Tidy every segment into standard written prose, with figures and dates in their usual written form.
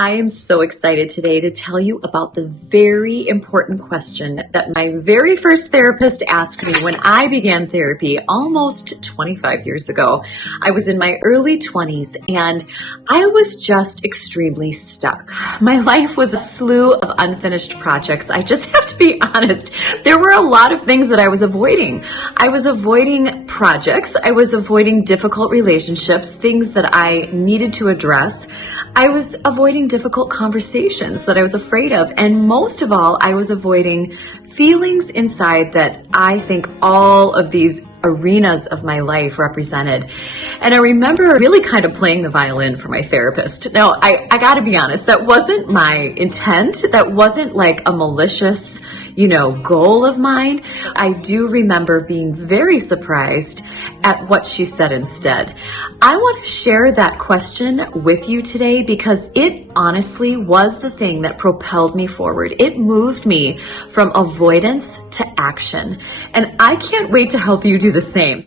I am so excited today to tell you about the very important question that my very first therapist asked me when I began therapy almost 25 years ago. I was in my early 20s and I was just extremely stuck. My life was a slew of unfinished projects. I just have to be honest. There were a lot of things that I was avoiding. I was avoiding projects. I was avoiding difficult relationships, things that I needed to address. I was avoiding difficult conversations that I was afraid of. And most of all, I was avoiding feelings inside that I think all of these arenas of my life represented. And I remember really kind of playing the violin for my therapist. Now, I gotta be honest, that wasn't my intent. That wasn't like a malicious, goal of mine. I do remember being very surprised at what she said instead. I want to share that question with you today because it honestly was the thing that propelled me forward. It moved me from avoidance to action. And I can't wait to help you do the same.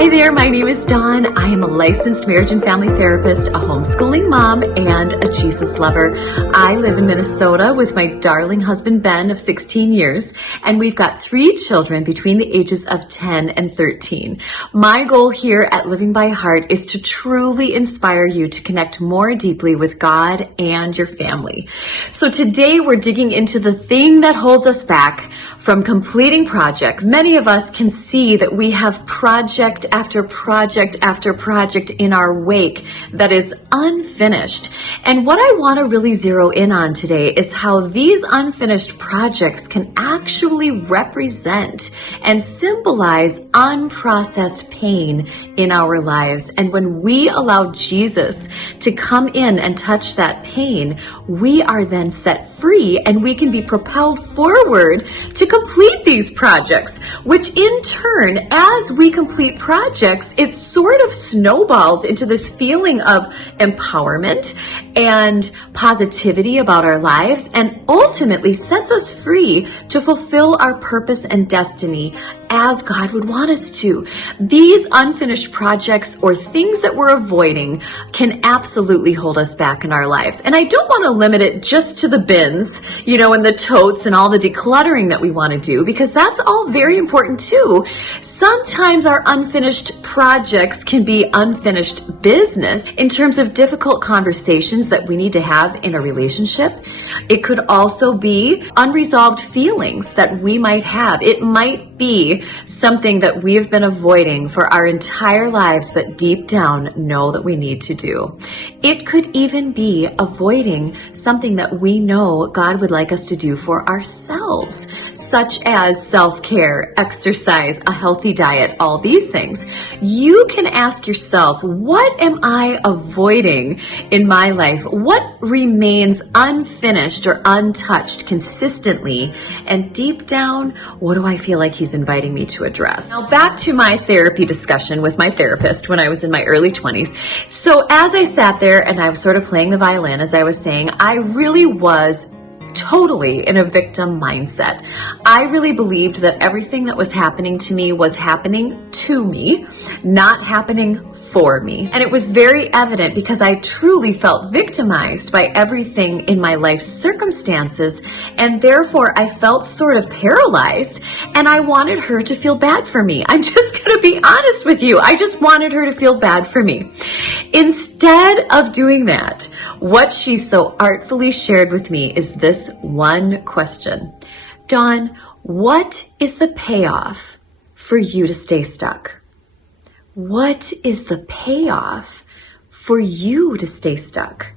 Hey there, my name is Dawn. I am a licensed marriage and family therapist, a homeschooling mom, and a Jesus lover. I live in Minnesota with my darling husband, Ben, of 16 years, and we've got 3 children between the ages of 10 and 13. My goal here at Living by Heart is to truly inspire you to connect more deeply with God and your family. So today we're digging into the thing that holds us back from completing projects. Many of us can see that we have project after project after project in our wake that is unfinished. And what I want to really zero in on today is how these unfinished projects can actually represent and symbolize unprocessed pain in our lives. And when we allow Jesus to come in and touch that pain, we are then set free and we can be propelled forward to complete these projects, which in turn, as we complete projects, it sort of snowballs into this feeling of empowerment and positivity about our lives and ultimately sets us free to fulfill our purpose and destiny as God would want us to. These unfinished projects or things that we're avoiding can absolutely hold us back in our lives. And I don't want to limit it just to the bins, and the totes and all the decluttering that we want to do, because that's all very important too. Sometimes our unfinished projects can be unfinished business in terms of difficult conversations that we need to have in a relationship. It could also be unresolved feelings that we might have. It might be something that we have been avoiding for our entire lives, but deep down know that we need to do. It could even be avoiding something that we know God would like us to do for ourselves, such as self-care, exercise, a healthy diet, all these things. You can ask yourself, what am I avoiding in my life? What remains unfinished or untouched consistently? And deep down, what do I feel like He's inviting me to address? Now back to my therapy discussion with my therapist when I was in my early 20s. So as I sat there and I was sort of playing the violin, as I was saying, I really was totally in a victim mindset. I really believed that everything that was happening to me was happening to me, not happening for me. And it was very evident because I truly felt victimized by everything in my life circumstances, and therefore I felt sort of paralyzed, and I wanted her to feel bad for me. I'm just going to be honest with you. I just wanted her to feel bad for me. Instead of doing that, what she so artfully shared with me is this one question. Dawn, what is the payoff for you to stay stuck? What is the payoff for you to stay stuck?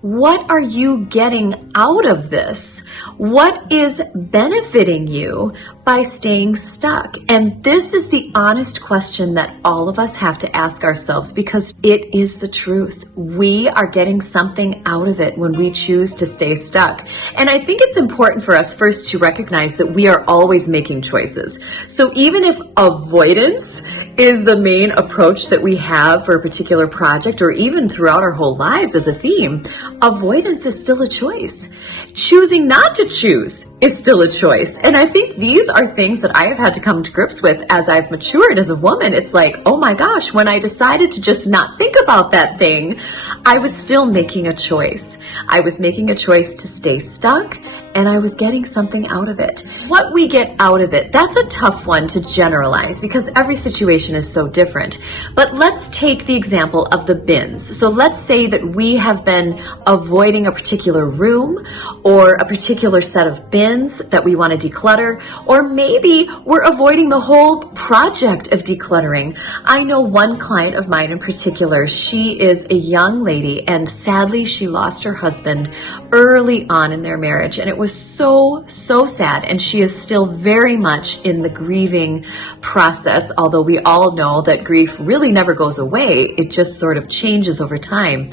What are you getting out of this? What is benefiting you by staying stuck? And this is the honest question that all of us have to ask ourselves, because it is the truth. We are getting something out of it when we choose to stay stuck. And I think it's important for us first to recognize that we are always making choices. So even if avoidance is the main approach that we have for a particular project, or even throughout our whole lives as a theme, avoidance is still a choice. Choosing not to choose is still a choice. And I think these are things that I have had to come to grips with as I've matured as a woman. It's like, oh my gosh, when I decided to just not think about that thing, I was still making a choice. I was making a choice to stay stuck, and I was getting something out of it. What we get out of it, that's a tough one to generalize because every situation is so different. But let's take the example of the bins. So let's say that we have been avoiding a particular room or a particular set of bins that we want to declutter, or maybe we're avoiding the whole project of decluttering. I know one client of mine in particular, she is a young lady, and sadly she lost her husband early on in their marriage, and it was so sad, and she is still very much in the grieving process, although we all know that grief really never goes away. It just sort of changes over time.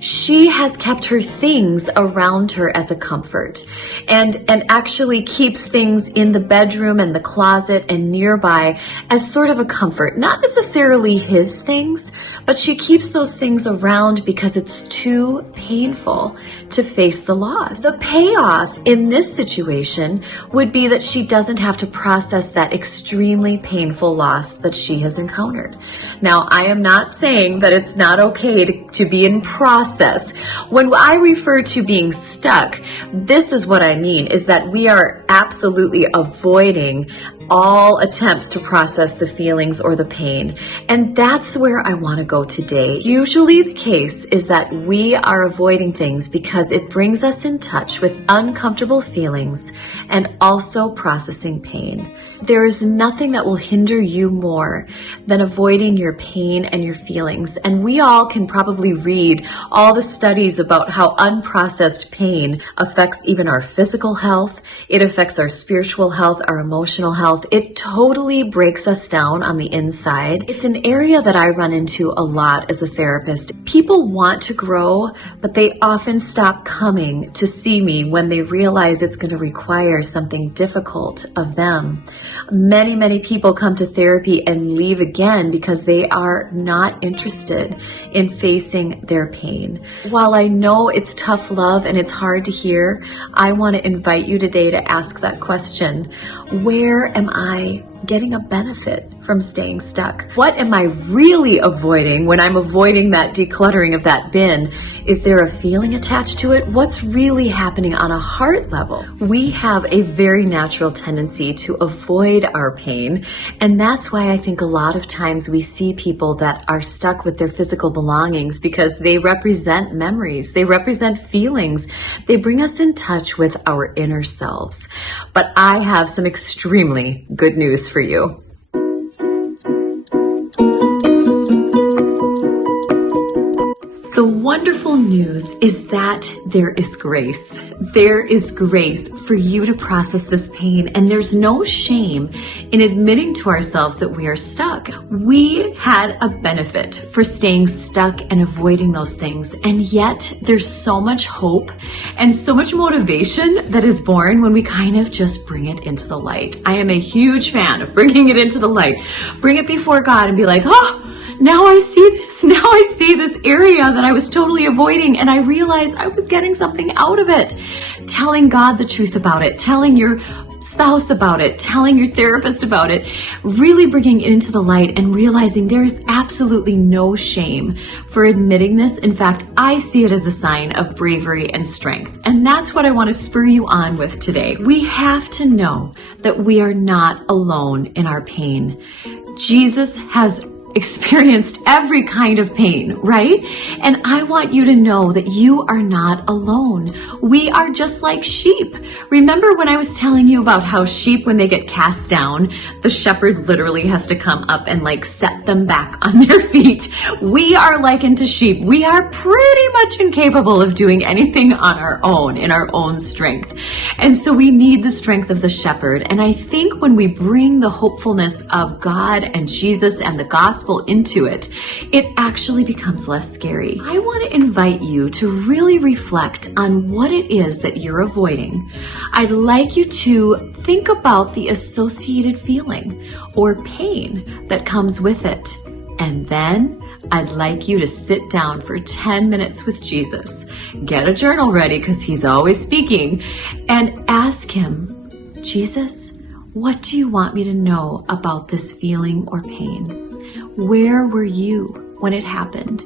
She has kept her things around her as a comfort, and actually keeps things in the bedroom and the closet and nearby as sort of a comfort. Not necessarily his things, but she keeps those things around because it's too painful to face the loss. The payoff in this situation would be that she doesn't have to process that extremely painful loss that she has encountered. Now, I am not saying that it's not okay to be in process. When I refer to being stuck, this is what I mean, is that we are absolutely avoiding all attempts to process the feelings or the pain. And that's where I want to go today. Usually the case is that we are avoiding things because it brings us in touch with uncomfortable feelings and also processing pain. There is nothing that will hinder you more than avoiding your pain and your feelings. And we all can probably read all the studies about how unprocessed pain affects even our physical health. It affects our spiritual health, our emotional health. It totally breaks us down on the inside. It's an area that I run into a lot as a therapist. People want to grow, but they often stop coming to see me when they realize it's going to require something difficult of them. Many people come to therapy and leave again because they are not interested in facing their pain. While I know it's tough love and it's hard to hear, I want to invite you today to ask that question. Where am I getting a benefit from staying stuck? What am I really avoiding when I'm avoiding that decluttering of that bin? Is there a feeling attached to it? What's really happening on a heart level? We have a very natural tendency to avoid our pain, and that's why I think a lot of times we see people that are stuck with their physical belongings because they represent memories, they represent feelings, they bring us in touch with our inner selves. But I have some extremely good news for you. The wonderful news is that there is grace. There is grace for you to process this pain, and there's no shame in admitting to ourselves that we are stuck. We had a benefit for staying stuck and avoiding those things, and yet there's so much hope and so much motivation that is born when we kind of just bring it into the light. I am a huge fan of bringing it into the light. Bring it before God and be like, oh, now I see this. Now I see this area that I was totally avoiding, and I realized I was getting something out of it. Telling God the truth about it, telling your spouse about it, telling your therapist about it, really bringing it into the light and realizing there is absolutely no shame for admitting this. In fact, I see it as a sign of bravery and strength. And that's what I want to spur you on with today. We have to know that we are not alone in our pain. Jesus has experienced every kind of pain, right? And I want you to know that you are not alone. We are just like sheep. Remember when I was telling you about how sheep, when they get cast down, the shepherd literally has to come up and like set them back on their feet. We are likened to sheep. We are pretty much incapable of doing anything on our own, in our own strength. And so we need the strength of the shepherd. And I think when we bring the hopefulness of God and Jesus and the gospel possible into it, it actually becomes less scary. I want to invite you to really reflect on what it is that you're avoiding. I'd like you to think about the associated feeling or pain that comes with it. And then I'd like you to sit down for 10 minutes with Jesus. Get a journal ready because he's always speaking, and ask him, Jesus, what do you want me to know about this feeling or pain? Where were you when it happened?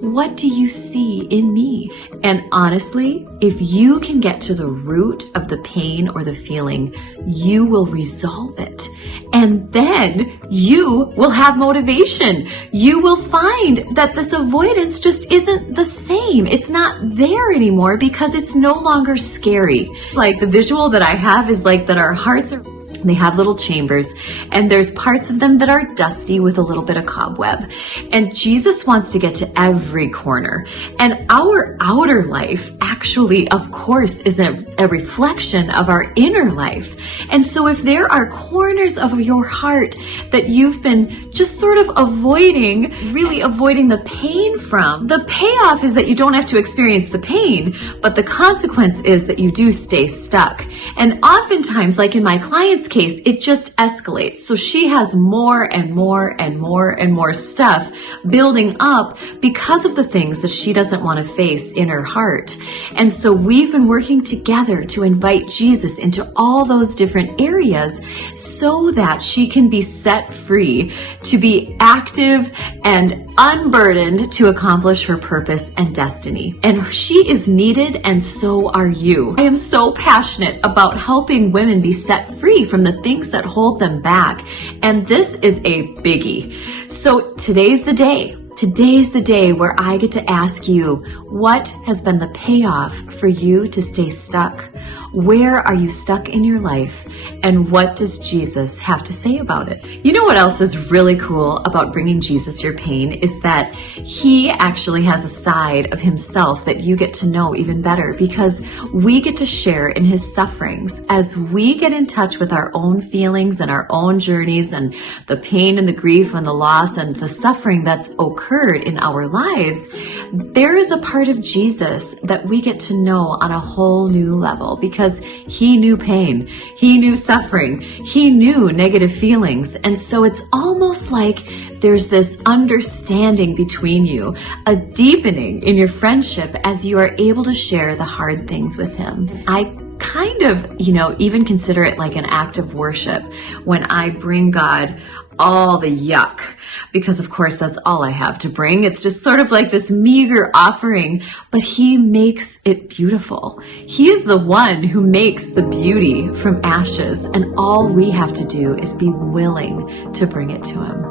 What do you see in me? And honestly, if you can get to the root of the pain or the feeling, you will resolve it. And then you will have motivation. You will find that this avoidance just isn't the same. It's not there anymore because it's no longer scary. Like the visual that I have is like that our hearts are, they have little chambers, and there's parts of them that are dusty with a little bit of cobweb. And Jesus wants to get to every corner. And our outer life actually, of course, is a reflection of our inner life. And so if there are corners of your heart that you've been just sort of avoiding, really avoiding the pain from, the payoff is that you don't have to experience the pain, but the consequence is that you do stay stuck. And oftentimes, like in my client's case, it just escalates. So she has more and more and more and more stuff building up because of the things that she doesn't want to face in her heart. And so we've been working together to invite Jesus into all those different areas so that she can be set free to be active and unburdened to accomplish her purpose and destiny. And she is needed, and so are you. I am so passionate about helping women be set free from the things that hold them back. And this is a biggie. So today's the day. Today's the day where I get to ask you, what has been the payoff for you to stay stuck? Where are you stuck in your life? And what does Jesus have to say about it? You know what else is really cool about bringing Jesus your pain is that he actually has a side of himself that you get to know even better, because we get to share in his sufferings as we get in touch with our own feelings and our own journeys and the pain and the grief and the loss and the suffering that's occurred in our lives. There is a part of Jesus that we get to know on a whole new level, because he knew pain, he knew suffering, he knew negative feelings. And so it's almost like there's this understanding between you, a deepening in your friendship as you are able to share the hard things with him. I kind of, even consider it like an act of worship when I bring God all the yuck, because of course that's all I have to bring. It's just sort of like this meager offering, but he makes it beautiful. He is the one who makes the beauty from ashes, and all we have to do is be willing to bring it to him.